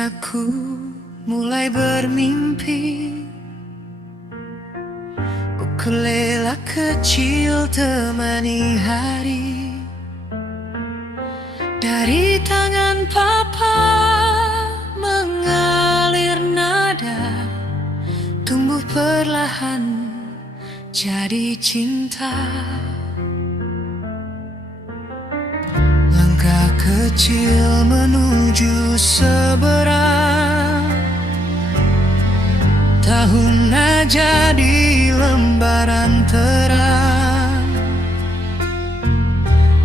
Aku mulai bermimpi ukulele kecil temani hari. Dari tangan papa mengalir nada, tumbuh perlahan jadi cinta. Langkah kecil menuju seberang, tahun jadi lembaran terang.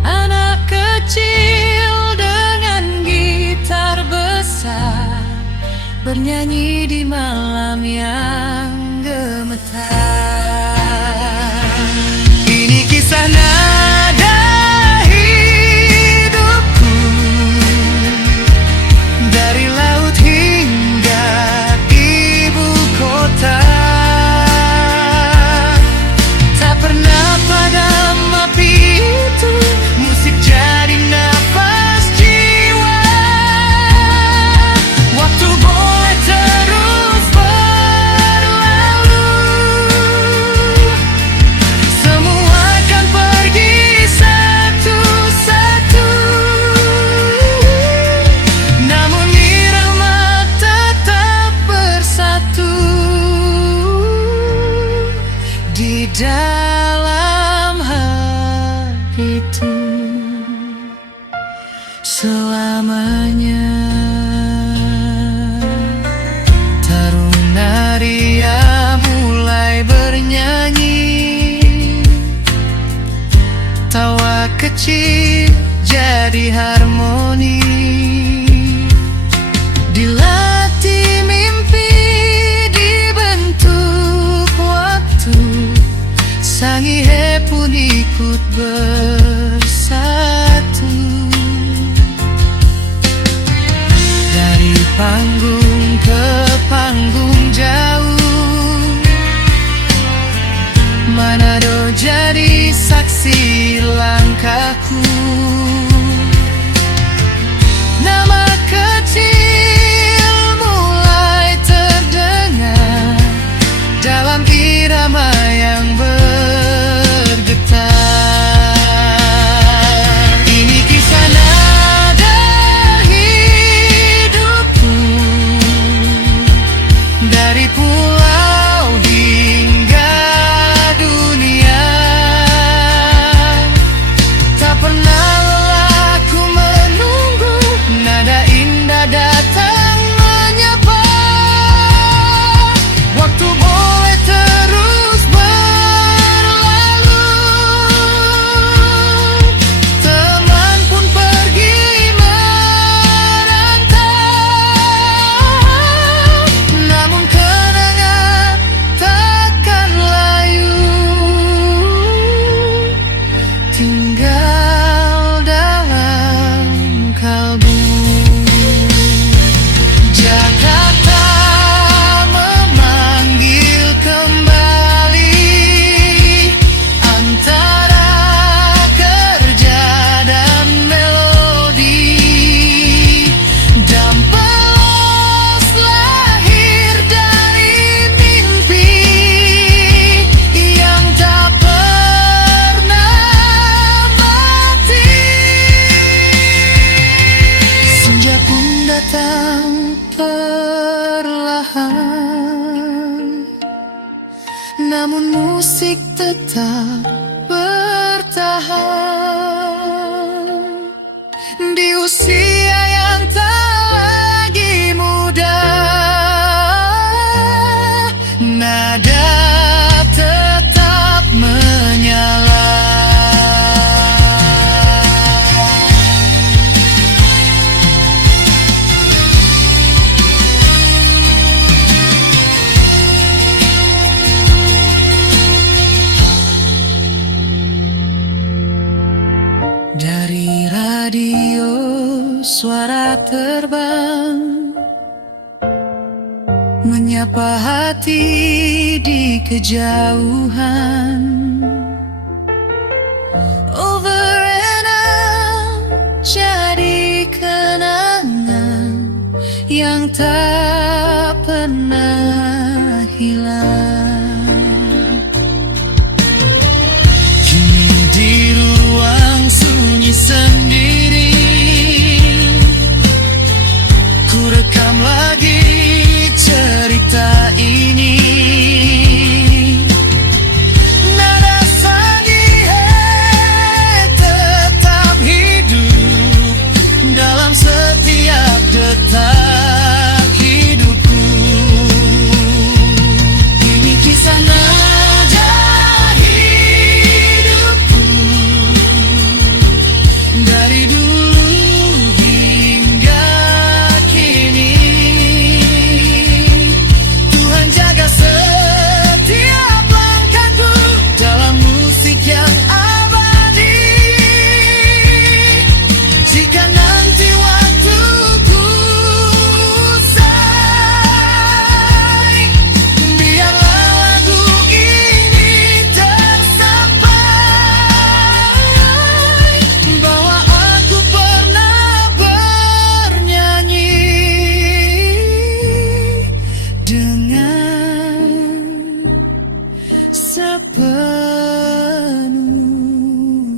Anak kecil dengan gitar besar bernyanyi di malam yang gemetar. Ini kisah nada hidupku, dari laut hingga ibu kota. Tak pernah padam api itu, musik jadi nafas jiwa. Waktu boleh terus berlalu, semua akan pergi satu-satu, namun irama tetap bersatu di dalam hatiku selamanya. Taruna Ria mulai bernyanyi, tawa kecil jadi harmoni. Dilatih mimpi, dibentuk waktu, sangihe pun ikut bersatu. Dari panggung ke panggung jauh, Manado jadi saksi langkahku. Nama kecil mulai terdengar dalam irama yang bergetar. Ini kisah nada hidupku, dari pulau hingga dunia. Tak pernah lelah ku menunggu nada indah datang menyapa. Waktu boleh terus berlalu, teman pun pergi merantau, namun kenangan takkan layu, tinggal dalam kalbu. Jakarta memanggil kembali, antara kerja dan melodi. Dampelos lahir dari mimpi yang tak pernah mati. Senja pun datang perlahan, namun musik tetap bertahan. Di usia yang tak lagi muda, nada tetap menyala. Dari radio suara terbang, menyapa hati di kejauhan. Over and out jadi kenangan yang yang tak pernah hilang. Kini di ruang sunyi sendiri, ku rekam lagi cerita ini. Nada sangihe tetap hidup dalam setiap detak hidupku. Ini kisah nada hidupku, dari dulu hingga kini. Tuhan jaga setiap langkahku dalam musik yang abadi. Jika nanti waktuku usai, biarlah lagu ini tersampai bahwa aku pernah bernyanyi dengan sepenuh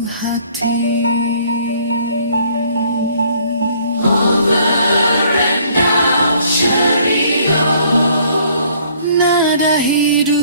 hati. Nada hidup